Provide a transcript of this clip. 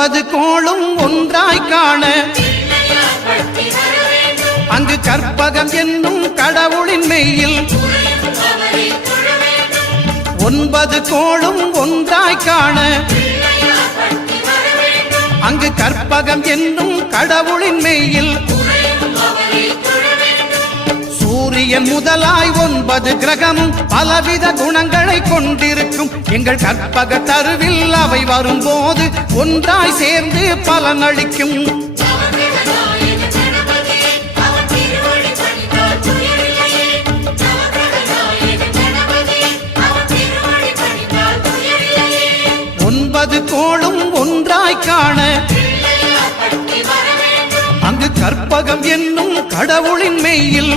9 கோளும் ஒன்றாய் காண அங்கு கற்பகம் என்னும் கடவுளின் மெய்யில் 9 கோளும் ஒன்றாய் காண அங்கு கற்பகம் என்னும் கடவுளின் மெய்யில் சூரியன் முதலாய் 9 கிரகமும் பலவித குணங்களை கொண்டிருக்கும் எங்கள் கற்பக தருவில் அவை வரும்போது ஒன்றாய் சேர்ந்து பலனளிக்கும். கோளும் ஒன்றாய் காண அங்கு கற்பகம் என்னும் கடவுளின் மெய்யில்